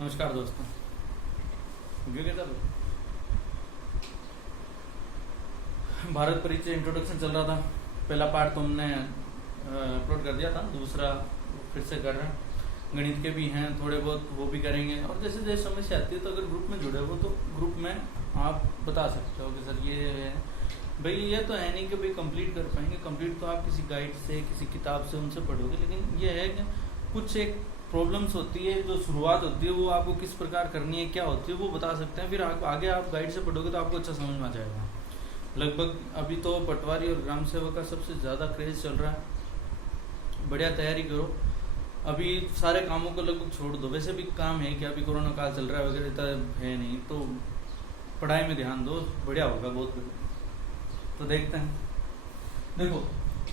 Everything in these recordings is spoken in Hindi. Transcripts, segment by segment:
नमस्कार दोस्तों। भारत परिचय इंट्रोडक्शन चल रहा था। पहला पार्ट तो हमने अपलोड कर दिया था, दूसरा फिर से कर रहे हैं। गणित के भी हैं थोड़े बहुत, वो भी करेंगे। और जैसे जैसे समस्या आती है तो अगर ग्रुप में जुड़े हो तो ग्रुप में आप बता सकते हो कि सर ये है भाई। ये तो है नहीं कि भाई कंप्लीट कर पाएंगे। कंप्लीट तो आप किसी गाइड से, किसी किताब से उनसे पढ़ोगे, लेकिन ये है कि कुछ एक प्रॉब्लम्स होती है, जो शुरुआत होती है वो आपको किस प्रकार करनी है, क्या होती है वो बता सकते हैं। फिर आगे आप गाइड से पढ़ोगे तो आपको अच्छा समझ में आ जाएगा। लगभग अभी तो पटवारी और ग्राम सेवक का सबसे ज़्यादा क्रेज चल रहा है। बढ़िया तैयारी करो। अभी सारे कामों को लगभग छोड़ दो। वैसे भी काम है कि अभी कोरोना काल चल रहा है वगैरह, इतना है नहीं, तो पढ़ाई में ध्यान दो, बढ़िया होगा बहुत बढ़िया। तो देखते हैं। देखो,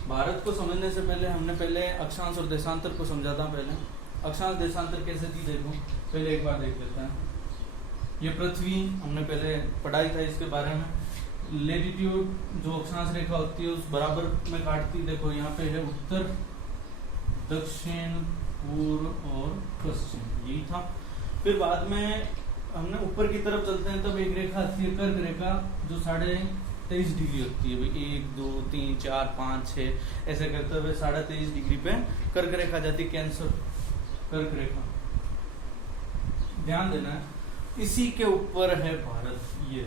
भारत को समझने से पहले हमने पहले अक्षांश और देशांतर को समझा था। पहले अक्षांश देशांतर कैसे थी देखो, पहले एक बार देख लेते हैं। ये पृथ्वी हमने पहले पढ़ाई था इसके बारे में। लेटिट्यूड जो अक्षांश रेखा होती है उस बराबर में काटती। देखो यहाँ पे है उत्तर, दक्षिण, पूर्व और पश्चिम, यही था। फिर बाद में हमने ऊपर की तरफ चलते हैं तब एक रेखा आती है कर्क रेखा, जो 23.5 डिग्री होती है भाई। 1 2 3 4 5 6 ऐसे करते हुए 23.5 डिग्री पे कर्क रेखा जाती है। कैंसर कर्क रेखा, ध्यान देना है। इसी के ऊपर है भारत। ये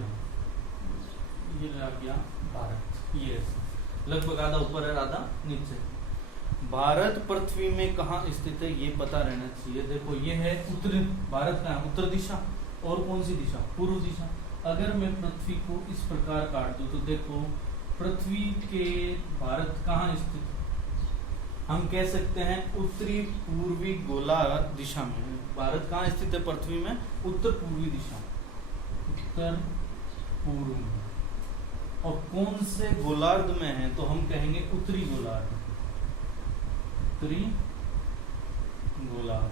आ गया भारत। ये लगभग आधा ऊपर है, आधा नीचे। भारत पृथ्वी में कहाँ स्थित है ये पता रहना चाहिए। देखो ये है उत्तरी, भारत का है उत्तर दिशा। और कौन सी दिशा? पूर्व दिशा। अगर मैं पृथ्वी को इस प्रकार काट दूं तो देखो पृथ्वी के भारत कहाँ स्थित है? हम कह सकते हैं उत्तरी पूर्वी गोलार्ध दिशा में। भारत कहाँ स्थित है पृथ्वी में? उत्तर पूर्वी दिशा, उत्तर पूर्व में। और कौन से गोलार्ध में है? तो हम कहेंगे उत्तरी गोलार्ध, उत्तरी गोलार्ध।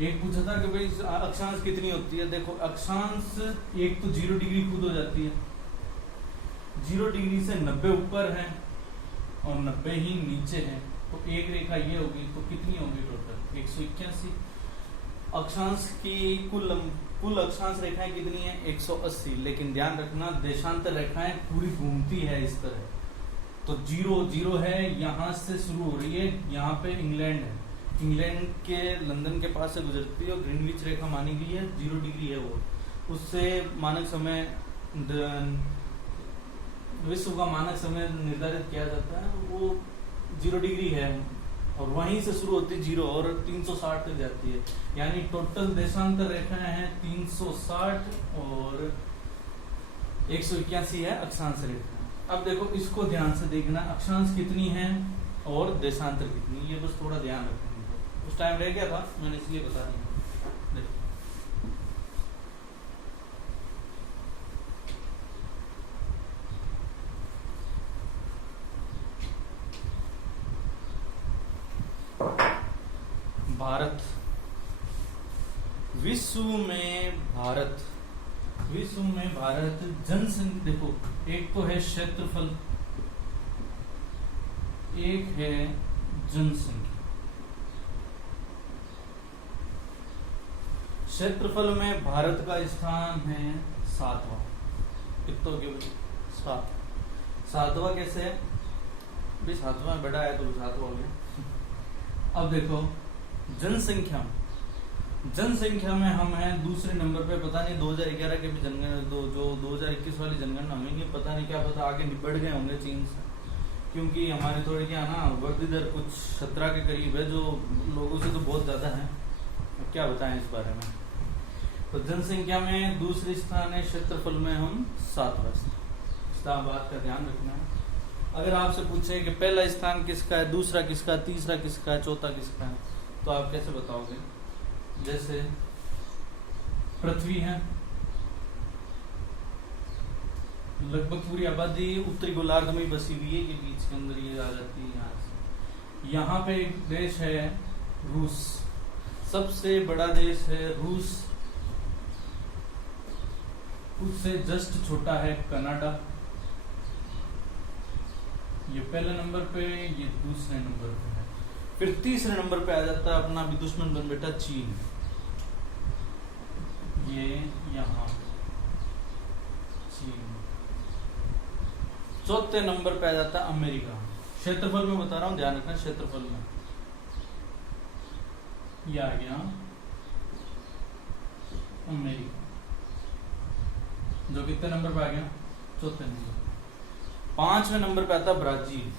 एक पूछा था कि भाई अक्षांश कितनी होती है। देखो अक्षांश एक तो 0 डिग्री खुद हो जाती है। 0 डिग्री से 90 ऊपर है और 90 ही नीचे है, तो एक रेखा ये होगी। तो कितनी होगी टोटल? 181। अक्षांश की कुल अक्षांश रेखाएं कितनी है? 180। लेकिन ध्यान रखना देशांतर रेखाएं पूरी घूमती है इस तरह। तो 0 है, यहाँ से शुरू हो रही है, यहाँ पे इंग्लैंड है, इंग्लैंड के लंदन के पास से गुजरती है और ग्रीनविच रेखा मानी गई है। 0 डिग्री है वो। उससे मानक समय, विश्व का मानक समय निर्धारित किया जाता है, वो 0 डिग्री है। और वहीं से शुरू होती है 0 और 360 तक जाती है। यानी टोटल देशांतर रेखाएं हैं 360 और 181 है अक्षांश रेखा। अब देखो इसको ध्यान से देखना, अक्षांश कितनी है और देशांतर कितनी, ये बस थोड़ा ध्यान रखना। उस टाइम रह गया था, मैंने इसलिए बता दिया। देखो भारत, विश्व में भारत जनसंख्या। देखो एक तो है क्षेत्रफल, एक है जनसंख्या। क्षेत्रफल में भारत का स्थान है 7वां। कितना हो गया? 7वां कैसे है भाई? 7वां बड़ा है तो 7वां हो गया। अब देखो जनसंख्या में हम हैं दूसरे नंबर पे। पता नहीं 2011 के भी जनगणना, जो 2021 वाली जनगणना होंगी, पता नहीं क्या पता आगे निपट गए होंगे चीन से। क्योंकि हमारे थोड़े क्या ना वृद्धि दर कुछ 17 के करीब है, जो लोगों से तो बहुत ज्यादा है। अब क्या बताएं इस बारे में। तो जनसंख्या में दूसरे स्थान है, क्षेत्रफल में हम 7वां स्थान। इस बात का ध्यान रखना है। अगर आपसे पूछे कि पहला स्थान किसका है, दूसरा किसका, तीसरा किसका है, चौथा किसका है, तो आप कैसे बताओगे? जैसे पृथ्वी है, लगभग पूरी आबादी उत्तरी गोलार्ध में बसी हुई है, कि बीच के अंदर ये आ जाती है। यहाँ से यहाँ पे एक देश है रूस, सबसे बड़ा देश है रूस। उससे जस्ट छोटा है कनाडा। ये पहले नंबर पे, ये दूसरे नंबर पे है। फिर तीसरे नंबर पे आ जाता है अपना भी दुश्मन बन बेटा चीन, ये यहाँ चीन। चौथे नंबर पे आ जाता है अमेरिका। क्षेत्रफल में बता रहा हूँ, ध्यान रखना क्षेत्रफल में। ये आ गया अमेरिका, जो कितने नंबर पे आ गया, चौथे नंबर। पांचवें नंबर पे आता ब्राजील।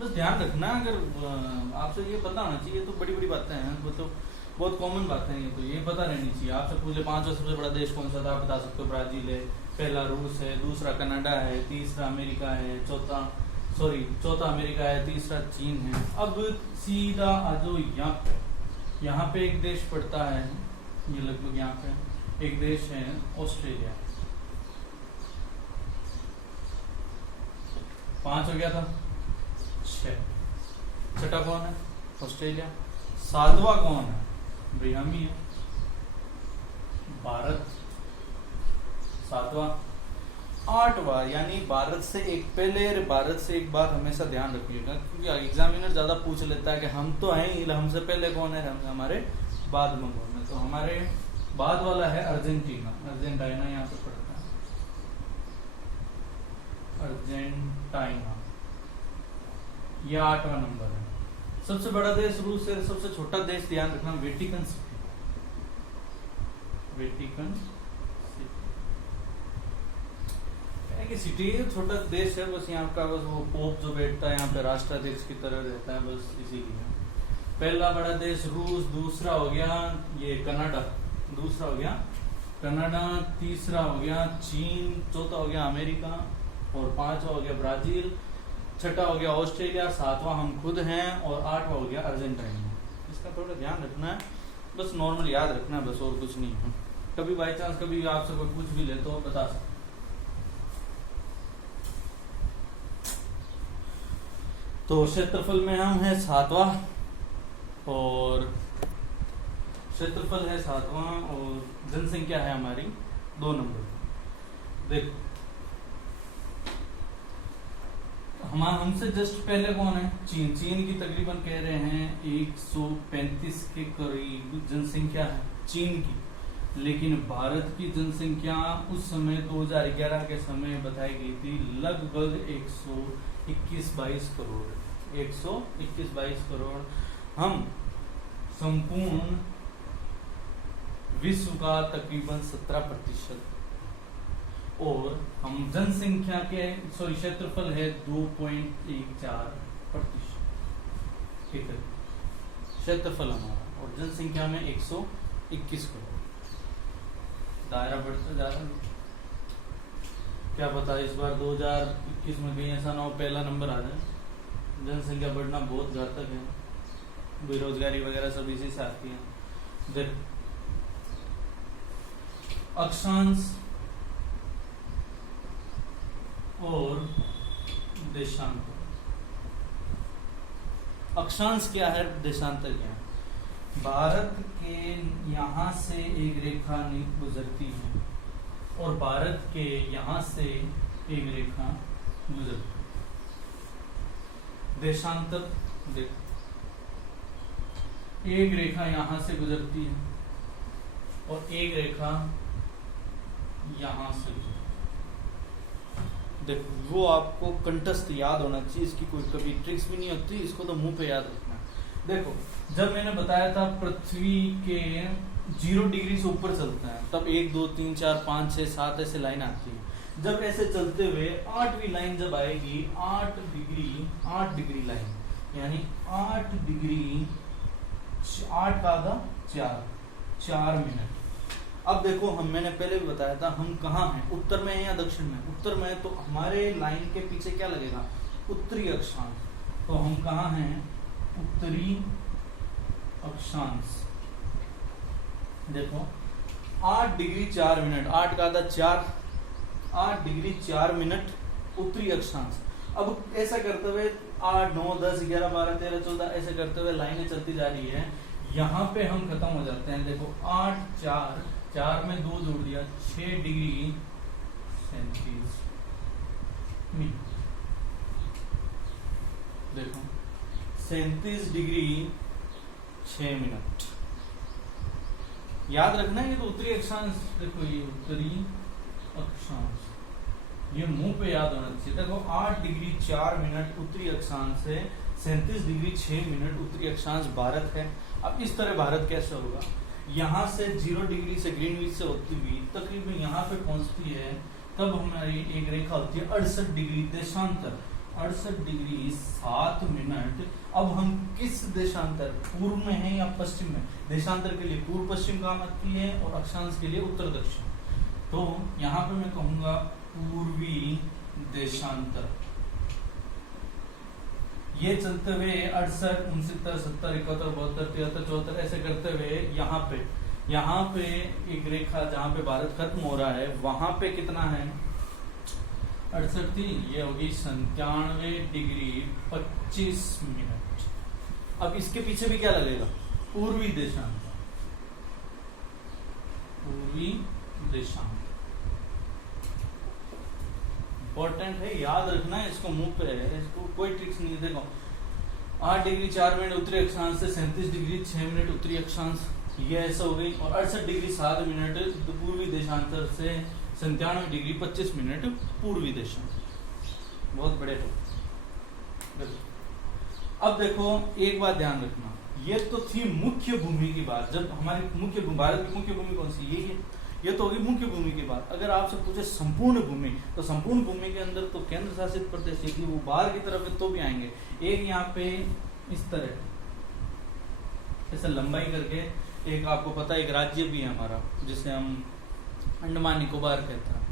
बस ध्यान रखना, अगर आपसे ये पता होना चाहिए, तो बड़ी बड़ी बातें हैं, वो तो बहुत कॉमन बातें हैं, ये तो ये पता रहनी चाहिए। आपसे पूछे पांचवा सबसे बड़ा देश कौन सा था, आप बता सकते हो ब्राजील है, पहला रूस है, दूसरा कनाडा है, तीसरा अमेरिका है, चौथा अमेरिका है, तीसरा चीन है। अब सीधा आ जाओ यहाँ पे एक देश पड़ता है, ये लगभग यहाँ पे एक देश है ऑस्ट्रेलिया। 5 हो गया था, 6। छठा कौन है, ऑस्ट्रेलिया। 7वां कौन है, भाई हम ही है, भारत। 7वां। 8वां यानी भारत से एक पहले, भारत से एक बार हमेशा ध्यान रखिएगा, क्योंकि एग्जामिनर ज्यादा पूछ लेता है कि हम तो हैं ही, हमसे पहले कौन है, हमारे बाद में कौन है। तो हमारे बाद वाला है अर्जेंटीना। अर्जेंटीना यहाँ पे पड़ता है, अर्जेंटीना, ये 8वां नंबर है। सबसे बड़ा देश रूस है, सबसे छोटा देश ध्यान रखना वेटिकन सिटी। वेटिकन सिटी छोटा देश है, बस यहाँ का बस वो पोप जो बैठता है यहाँ पे राष्ट्राध्यक्ष की तरह रहता है, बस इसीलिए। पहला बड़ा देश रूस, दूसरा हो गया ये कनाडा, दूसरा हो गया कनाडा, तीसरा हो गया चीन, चौथा हो गया अमेरिका, और 5वां हो गया ब्राजील, छठा हो गया ऑस्ट्रेलिया, 7वां हम खुद हैं, और 8वां हो गया अर्जेंटीना। इसका थोड़ा ध्यान रखना है, बस नॉर्मल याद रखना है, बस और कुछ नहीं है। कभी बाई चांस कभी आपसे कोई पूछ भी ले तो बता सकते। तो क्षेत्रफल में हम हैं 7वां, और क्षेत्रफल है 7वां, और जनसंख्या है हमारी 2 नंबर। देखो हमसे जस्ट पहले कौन है, चीन। चीन की तकरीबन कह रहे हैं 135 के करीब जनसंख्या है चीन की, लेकिन भारत की जनसंख्या उस समय 2011 के समय बताई गई थी लगभग 121-22 करोड़। 121-22 करोड़। हम संपूर्ण विश्व का तकरीबन 17%, और हम जनसंख्या के क्षेत्रफल है 2.14%। ठीक है, क्षेत्रफल हमारा, और जनसंख्या में 121 करोड़। दायरा बढ़ता जा रहा है, क्या पता इस बार 2021 में कहीं ऐसा ना हो पहला नंबर आ जाए। जनसंख्या बढ़ना बहुत घातक है, बेरोजगारी वगैरह सब इसी से आती है। देख अक्षांश और देशांतर। अक्षांश क्या है, देशांतर क्या है। भारत के यहाँ से एक रेखा गुजरती है, और भारत के यहाँ से एक रेखा गुजरती है। देशांतर देखो, एक रेखा यहाँ से गुजरती है, और एक रेखा यहाँ से गुजरती है। देखो वो आपको कंठस्थ याद होना चाहिए, इसकी कोई कभी ट्रिक्स भी नहीं होती, इसको तो मुंह पे याद रखना। देखो जब मैंने बताया था पृथ्वी के 0 डिग्री से ऊपर चलते हैं, तब 1 2 3 4 5 6 7 ऐसे लाइन आती है। जब ऐसे चलते हुए 8वीं लाइन जब आएगी, 8 डिग्री लाइन, यानी 8 डिग्री 8 का आधा 4 मिनट। अब देखो मैंने पहले भी बताया था हम कहाँ हैं, उत्तर में है या दक्षिण में। उत्तर में है तो हमारे लाइन के पीछे क्या लगेगा, उत्तरी अक्षांश। तो हम कहाँ हैं, उत्तरी अक्षांश। देखो 8 डिग्री 4 मिनट, 8 का आधा 4, 8 डिग्री 4 मिनट उत्तरी अक्षांश। अब ऐसा करते हुए 8 9 10 11 12 13 14 ऐसे करते हुए लाइनें चलती जा रही है। यहाँ पे हम खत्म हो जाते हैं। देखो 8 4 में 2 जोड़ दिया, 6 डिग्री 37 मिनट। देखो 37 डिग्री 6 मिनट। याद रखना ये तो उत्तरी अक्षांश, देखो ये उत्तरी अक्षांश, ये मुंह पे याद होना चाहिए। देखो 8 डिग्री 4 मिनट उत्तरी अक्षांश है, 37 डिग्री 6 मिनट उत्तरी अक्षांश भारत है। अब इस तरह भारत कैसे होगा, यहाँ से 0 डिग्री से ग्रीनविच से होती हुई तकरीबन यहाँ पे पहुंचती है, तब हमारी एक रेखा होती है 68 डिग्री देशांतर, 68 डिग्री 7 मिनट। अब हम किस देशांतर, पूर्व में है या पश्चिम में? देशांतर के लिए पूर्व पश्चिम काम आती है और अक्षांश के लिए उत्तर दक्षिण। तो यहाँ पे मैं कहूंगा पूर्वी देशांतर। ये चलते हुए 68, 69, 70, 71, 72, 73, 74 ऐसे करते हुए यहाँ पे एक रेखा जहाँ पे भारत खत्म हो रहा है, वहां पे कितना है 68 थी, ये होगी 97 डिग्री 25 मिनट। अब इसके पीछे भी क्या लगेगा, पूर्वी देशांतर, पूर्वी देशांतर इंपॉर्टेंट है, याद रखना है, इसको मुंह पे है, इसको कोई ट्रिक्स नहीं है। देखो 8 डिग्री 4 मिनट उत्तरी अक्षांश से 37 डिग्री 6 मिनट उत्तरी अक्षांश, ये ऐसा हो गई। और 68 डिग्री 7 मिनट पूर्वी देशांतर से 97 डिग्री 25 मिनट पूर्वी देशांतर। बहुत बड़े हो। अब देखो एक बात ध्यान रखना, ये तो थी मुख्य भूमि की बात। जब हमारी मुख्य भारत की मुख्य भूमि कौन सी, यही है, ये तो होगी मुख्य भूमि की बात। अगर आपसे पूछे संपूर्ण भूमि, तो संपूर्ण भूमि के अंदर तो केंद्र शासित प्रदेश, यदि वो बाहर की तरफ है तो भी आएंगे। एक यहाँ पे इस तरह ऐसे लंबाई करके, एक आपको पता है एक राज्य भी है हमारा जिसे हम अंडमान निकोबार कहते हैं।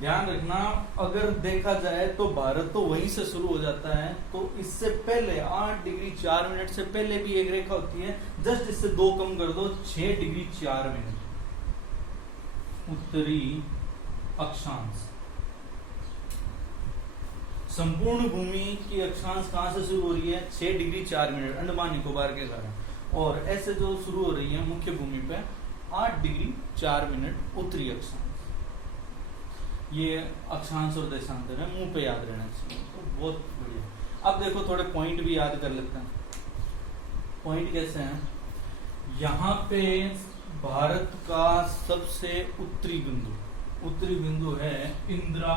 ध्यान रखना, अगर देखा जाए तो भारत तो वहीं से शुरू हो जाता है, तो इससे पहले 8 डिग्री 4 मिनट से पहले भी एक रेखा होती है, जस्ट इससे 2 कम कर दो, 6 डिग्री 4 मिनट उत्तरी अक्षांश। संपूर्ण भूमि की अक्षांश कहां से शुरू हो रही है, 6 डिग्री 4 मिनट अंडमान निकोबार के कारण, और ऐसे जो शुरू हो रही है मुख्य भूमि पे 8 डिग्री 4 मिनट उत्तरी अक्षांश। ये अक्षांश और देशांतर है, मुंह पे याद रहना चाहिए, तो बहुत बढ़िया। अब देखो थोड़े पॉइंट भी याद कर लेते हैं। पॉइंट कैसे हैं, यहाँ पे भारत का सबसे उत्तरी बिंदु है इंदिरा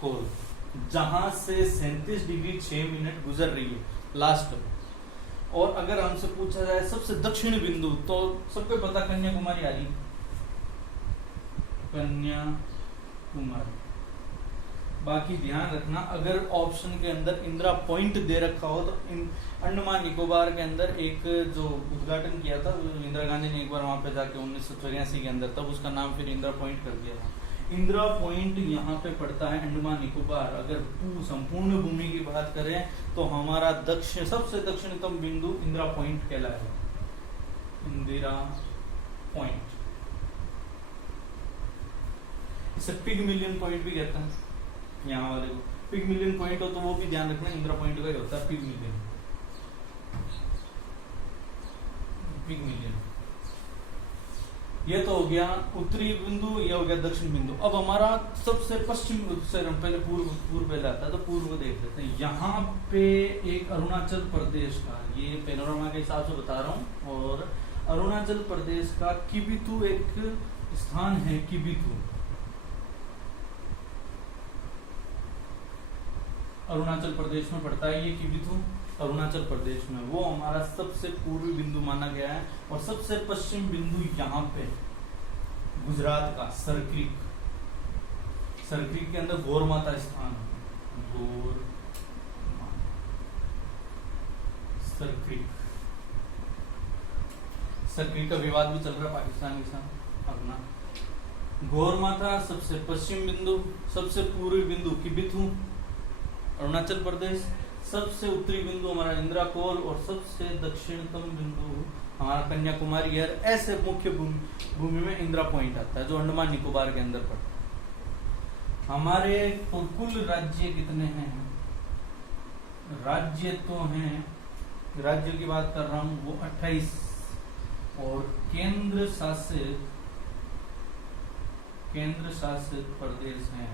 कोल, जहां से 37 डिग्री 6 मिनट गुजर रही है लास्ट में। और अगर हमसे पूछा जाए सबसे दक्षिणी बिंदु, तो सबको पता कन्याकुमारी आ रही, कन्याकुमारी। बाकी ध्यान रखना, अगर ऑप्शन के अंदर इंदिरा पॉइंट दे रखा हो तो अंडमान निकोबार के अंदर एक जो उद्घाटन किया था इंदिरा गांधी ने एक बार वहां पे जाके 1984 के अंदर, तब उसका नाम फिर इंदिरा पॉइंट कर दिया था। इंदिरा पॉइंट यहाँ पे पड़ता है अंडमान निकोबार। अगर संपूर्ण भूमि की बात करें तो हमारा सबसे दक्षिणतम बिंदु इंदिरा पॉइंट कहलाएगा, इंदिरा पॉइंट। इसे पिगमिलियन पॉइंट भी कहते हैं, यहाँ वाले को पिगमिलियन पॉइंट हो तो वो भी ध्यान रखना, इंदिरा पॉइंट का ही होता है पिगमिलियन। ये तो हो गया उत्तरी बिंदु, ये हो गया दक्षिण बिंदु। अब हमारा सबसे पश्चिम से पहले पूर्व पहले आता है, तो पूर्व देख लेते हैं। यहाँ पे एक अरुणाचल प्रदेश का, ये पैनोरामा के हिसाब से बता रहा हूँ, और अरुणाचल प्रदेश का किबिथु एक स्थान है, किबिथु अरुणाचल प्रदेश में पड़ता है। ये किबिथु अरुणाचल प्रदेश में, वो हमारा सबसे पूर्वी बिंदु माना गया है। और सबसे पश्चिम बिंदु यहाँ पे गुजरात का सरक्रीक के अंदर गौर माता स्थान, सरक्रीक का विवाद भी चल रहा है पाकिस्तान के साथ अपना। गौर माता सबसे पश्चिम बिंदु, सबसे पूर्वी बिंदु किबिथु अरुणाचल प्रदेश, सबसे उत्तरी बिंदु हमारा इंदिरा कोल, और सबसे दक्षिणतम बिंदु हमारा कन्याकुमारी है। ऐसे मुख्य भूमि में इंदिरा पॉइंट आता है जो अंडमान निकोबार के अंदर पड़ता है। हमारे कुल राज्य कितने हैं, राज्य तो हैं राज्य की बात कर रहा हूँ वो 28 और केंद्र शासित प्रदेश हैं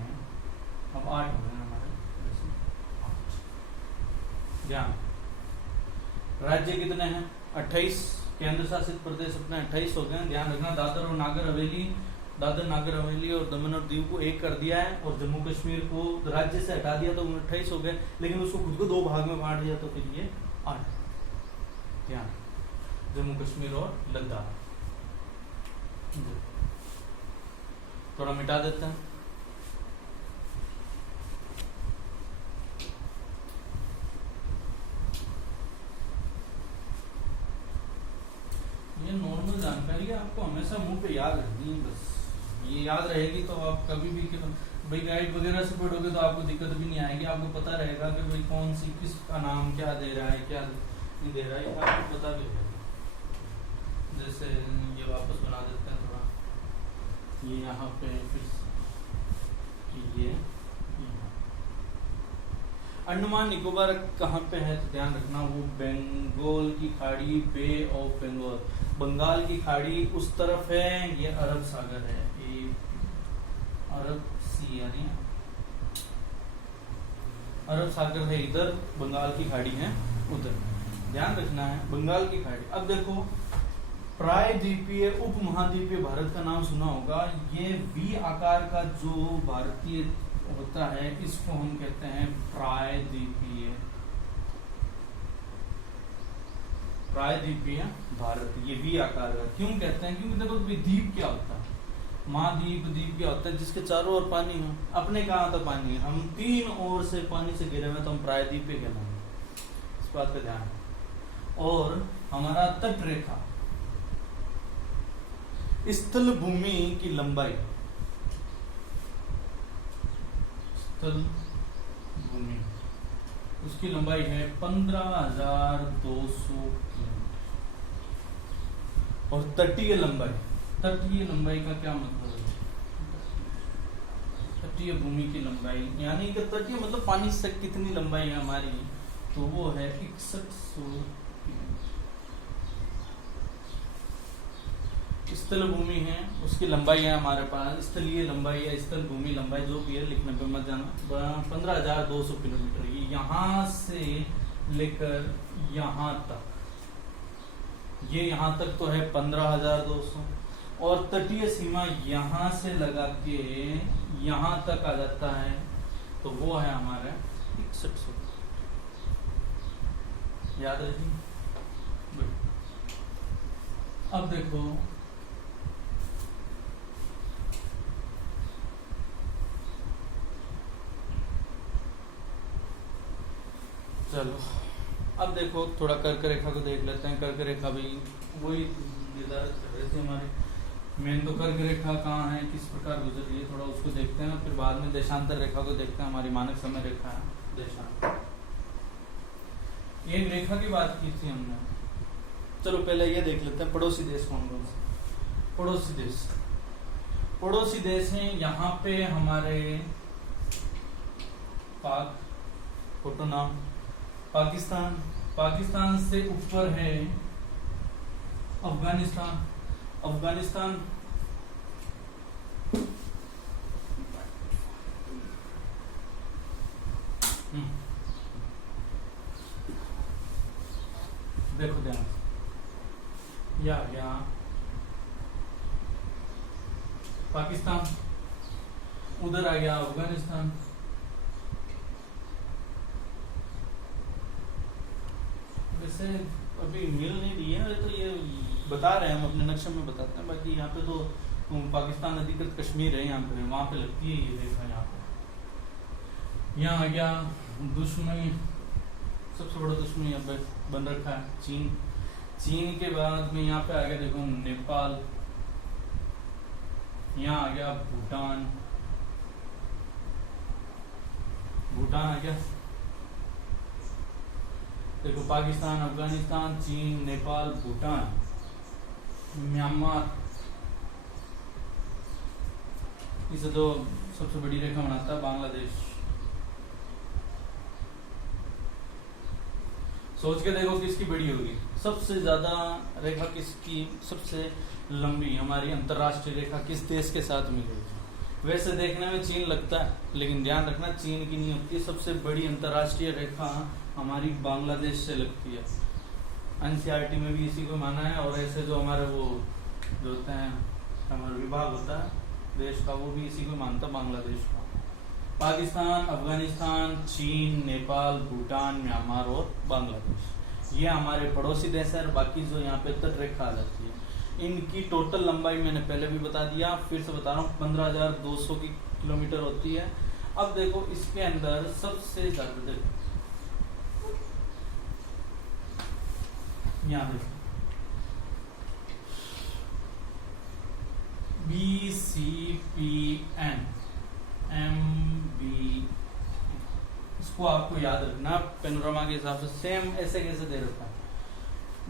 अब 8 हो गए हमारे। ध्यान, राज्य कितने हैं 28, केंद्र शासित प्रदेश अपने 28 हो गए। ध्यान रखना दादर नागर हवेली और दमन और दीव को एक कर दिया है और जम्मू कश्मीर को राज्य से हटा दिया तो 28 हो गए, लेकिन उसको खुद को 2 भाग में बांट दिया तो फिर ये 8। ध्यान, जम्मू कश्मीर और लद्दाख। थोड़ा मिटा देते हैं। ये नॉर्मल जानकारी है, आपको हमेशा मुंह पे याद रखनी है। बस ये याद रहेगी तो आप कभी भी भाई गाइड वगैरह से पढ़ोगे तो आपको दिक्कत भी नहीं आएगी। आपको पता रहेगा कि भाई कौन सी किसका नाम क्या दे रहा है क्या नहीं दे रहा है, ये आपको पता भी रहेगा। जैसे ये वापस बना देते हैं थोड़ा, ये यहाँ पे फिर ये अंडमान निकोबार कहाँ पे है तो ध्यान रखना वो बंगाल की खाड़ी, बे ऑफ बंगाल, बंगाल की खाड़ी उस तरफ है, ये अरब सागर है, ये अरब सी यानी अरब सागर है इधर, बंगाल की खाड़ी है उधर, ध्यान रखना है बंगाल की खाड़ी। अब देखो प्रायद्वीपीय उप महाद्वीपीय भारत का नाम सुना होगा। ये वी आकार का जो भारतीय होता है इसको हम कहते हैं प्रायद्वीपीय भारत। ये वी आकार का क्यों कहते हैं? क्योंकि देखो द्वीप क्या होता है, महाद्वीप द्वीप क्या होता है जिसके चारों ओर पानी हो। अपने कहाँ तो पानी है, हम 3 ओर से पानी से घिरे हुए तो हम प्रायद्वीपीय कहलाएंगे, इस बात का ध्यान। और हमारा तट रेखा स्थल भूमि की लंबाई, स्थल भूमि उसकी लंबाई है 15,200 किलोमीटर। और तटीय लंबाई का क्या मतलब है? तटीय भूमि की लंबाई यानी कि तटीय मतलब पानी से कितनी लंबाई है हमारी, तो वो है 6100 किलोमीटर। स्थल भूमि है उसकी लंबाई है हमारे पास, स्थलीय लंबाई है स्थल भूमि लंबाई जो भी है लिखने पे मत जाना, 15,200 किलोमीटर। ये यहाँ से लेकर यहाँ तक, ये यहाँ तक तो है 15,200 और तटीय सीमा यहाँ से लगा के यहाँ तक आ जाता है तो वो है हमारा 6100। याद रखिए। अब देखो चलो अब देखो थोड़ा कर्क रेखा को देख लेते हैं। कर्क रेखा भी वही निर्धारित कर रहे थे हमारे मेन, तो कर्क रेखा कहाँ है किस प्रकार गुजर रही है थोड़ा उसको देखते हैं, फिर बाद में देशांतर रेखा को देखते हैं। हमारी मानक समय रेखा है देशांतर। एक रेखा की बात की थी हमने, चलो पहले ये देख लेते हैं पड़ोसी देश कौन कौन से। पड़ोसी देश हैं यहाँ पे हमारे पाक, फोटो नाम पाकिस्तान, पाकिस्तान से ऊपर है अफगानिस्तान, देखो ध्यान यहाँ पाकिस्तान, उधर आ गया अफगानिस्तान। वैसे अभी मिल नहीं रही है तो ये बता रहे हैं हम अपने नक्शे में बताते हैं, बाकी यहाँ पे तो पाकिस्तान अधिकृत कश्मीर है, यहाँ पे वहाँ पे लगती है ये रेखा। यहाँ पे यहाँ आ गया दुश्मनी, सबसे बड़ा दुश्मनी यहाँ पे बन रखा है चीन। चीन के बाद में यहाँ पे आ गया देखो नेपाल, यहाँ आ गया भूटान आ गया। देखो पाकिस्तान, अफगानिस्तान, चीन, नेपाल, भूटान, म्यांमार, इसे तो सबसे बड़ी रेखा बनाता है बांग्लादेश। सोच के देखो किसकी बड़ी होगी। सबसे ज्यादा रेखा किसकी, सबसे लंबी हमारी अंतरराष्ट्रीय रेखा किस देश के साथ मिलेगी। वैसे देखने में चीन लगता है, लेकिन ध्यान रखना चीन की नहीं होती है। सबसे बड़ी अंतरराष्ट्रीय रेखा हमारी बांग्लादेश से लगती है। एनसीईआरटी में भी इसी को माना है, और ऐसे जो हमारे वो जो होते हैं हमारा विभाग होता है देश का, वो भी इसी को मानता है, बांग्लादेश का। पाकिस्तान, अफगानिस्तान, चीन, नेपाल, भूटान, म्यांमार और बांग्लादेश, ये हमारे पड़ोसी देश है। बाकी जो यहाँ पे तट रेखा आ जाती है, इनकी टोटल लंबाई मैंने पहले भी बता दिया, फिर से बता रहा हूँ, 15,200 किलोमीटर होती है। अब देखो इसके अंदर सबसे ज्यादा, देखो यहाँ देखो BCPN MB, इसको आपको याद रखना पेनोरामा के हिसाब से, सेम ऐसे कैसे दे रखा है,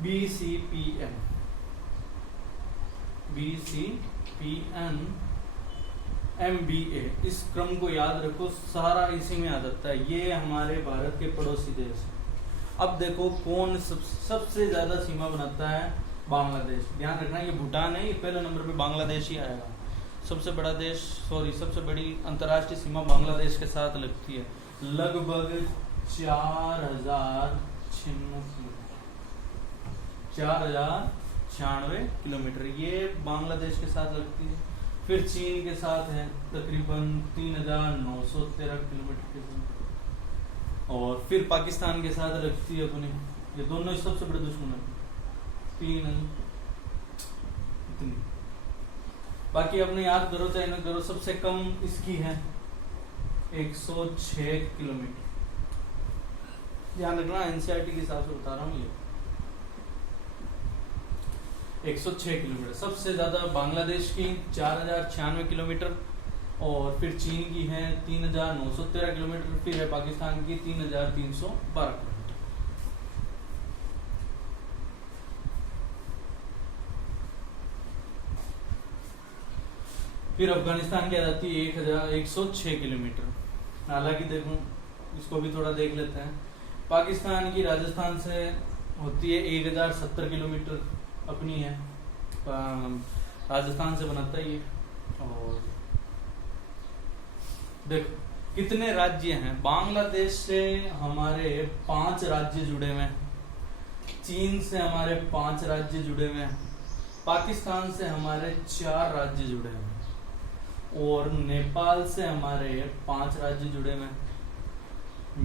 BCPN MBA, इस क्रम को याद रखो, सारा इसी में आ जाता है। ये हमारे भारत के पड़ोसी देश हैं। अब देखो कौन सबसे ज्यादा सीमा बनाता है, बांग्लादेश। ध्यान रखना ये भूटान है, ये पहले नंबर पे बांग्लादेश ही आएगा। सबसे बड़ा देश, सबसे बड़ी अंतर्राष्ट्रीय सीमा बांग्लादेश के साथ लगती है, लगभग 4,096 किलोमीटर ये बांग्लादेश के साथ लगती है। फिर चीन के साथ है तकरीबन 3,913 किलोमीटर के साथ, और फिर पाकिस्तान के साथ लगती है अपने, ये दोनों सबसे बड़े दुश्मन है, 3 इतनी। बाकी अपने याद करो चाहे न करो, सबसे कम इसकी है 106 किलोमीटर। ध्यान रखना एनसीईआरटी के हिसाब से बता रहा हूँ, ये 106 किलोमीटर। सबसे ज्यादा बांग्लादेश की 4,096 किलोमीटर, और फिर चीन की है 3,913 किलोमीटर, फिर है पाकिस्तान की 3,312 किलोमीटर। फिर अफगानिस्तान की आ जाती है 1,106 किलोमीटर। हालांकि देखो इसको भी थोड़ा देख लेते हैं। पाकिस्तान की राजस्थान से होती है 1,070 किलोमीटर, अपनी है, राजस्थान से बनाता है ये। और देखो कितने राज्य हैं, बांग्लादेश से हमारे 5 राज्य जुड़े हुए हैं, चीन से हमारे 5 राज्य जुड़े हुए हैं, पाकिस्तान से हमारे 4 राज्य जुड़े हुए हैं, और नेपाल से हमारे 5 राज्य जुड़े हुए हैं,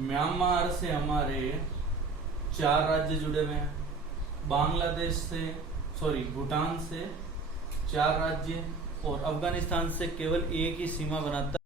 म्यांमार से हमारे 4 राज्य जुड़े हुए हैं, बांग्लादेश से भूटान से 4 राज्य, और अफगानिस्तान से केवल एक ही सीमा बनाता है।